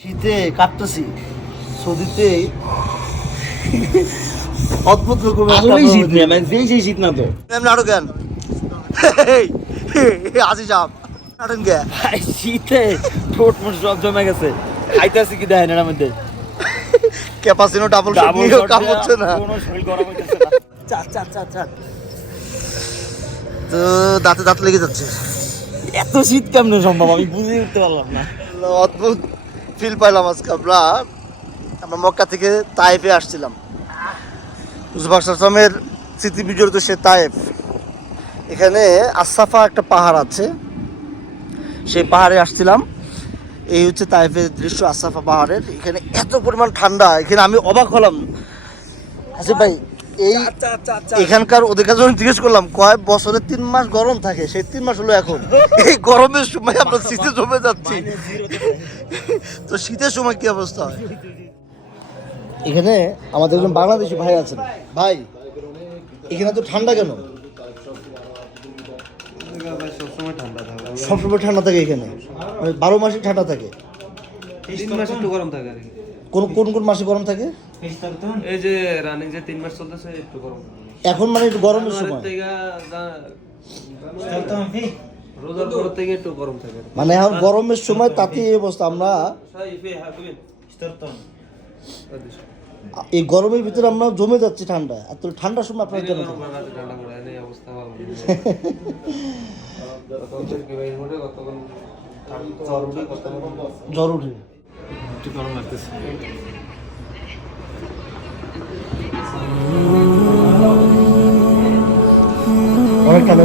শীতে কাটতেছি সৌদিতে অদ্ভুত আসলেই শীত। নেই মানে সেই সেই শীত না তো। জ্ঞান আসি যাব শীতে ঠোঁট মোট সব জমে গেছে। খাইতেছি কি দেখেন এর মধ্যে? ক্যাপাসিনো ডাবল শট কাম হচ্ছে না। কোনো শরীর গরম হইতেছে না। চার চার চার চার তো দাঁতে দাঁত লেগে যাচ্ছে। এত শীত কেমনে সম্ভব? আমি বুঝে উঠতে পারলাম না। অদ্ভুত ফিল পাইলাম আজকে আমরা। আমরা মক্কা থেকে তাইফে আসছিলাম। উজবাকসামের স্মৃতি বিজড়িত সে তাইফ। এখানে আসাফা একটা পাহাড় আছে। সেই পাহাড়ে আসছিলাম। এই হচ্ছে তাইফের দৃশ্য আসাফা পাহাড়ের। এখানে এত পরিমাণ ঠান্ডা। এখানে আমি অবাক হলাম। আসিফ ভাই এই এখানকার ওদের কাছে যখন জিজ্ঞেস করলাম কয় বছরে তিন মাস গরম থাকে? সেই তিন মাস হলো এখন। এই গরমের সময় আমরা শীতে জমে যাচ্ছি। তো শীতের সময় কি অবস্থা হয়? এখানে আমাদের একজন বাংলাদেশি ভাই আছেন। ভাই এখানে তো ঠান্ডা কেন? সবসময় ঠান্ডা থাকে। সবসময় ঠান্ডা থাকে এখানে। মানে বারো মাসে ঠান্ডা থাকে। তিন মাস একটু গরম থাকে আর কি। কোন কোন কোন মাসে গরম থাকে? এই যে রানিং যে তিন মাস চলতেছে একটু গরম। এখন মানে একটু গরমের সময়। রোজার পর থেকে একটু গরম থাকে। মানে এখন গরমের সময় তাতে এই অবস্থা আমরা এই গরমের ভিতরে আমরা জমে যাচ্ছি ঠান্ডা। আর তো ঠান্ডার সময় আপনার কেন কতক্ষণ? জ্বর উঠে। একটু গরম লাগতেছে। অনেক ঠান্ডা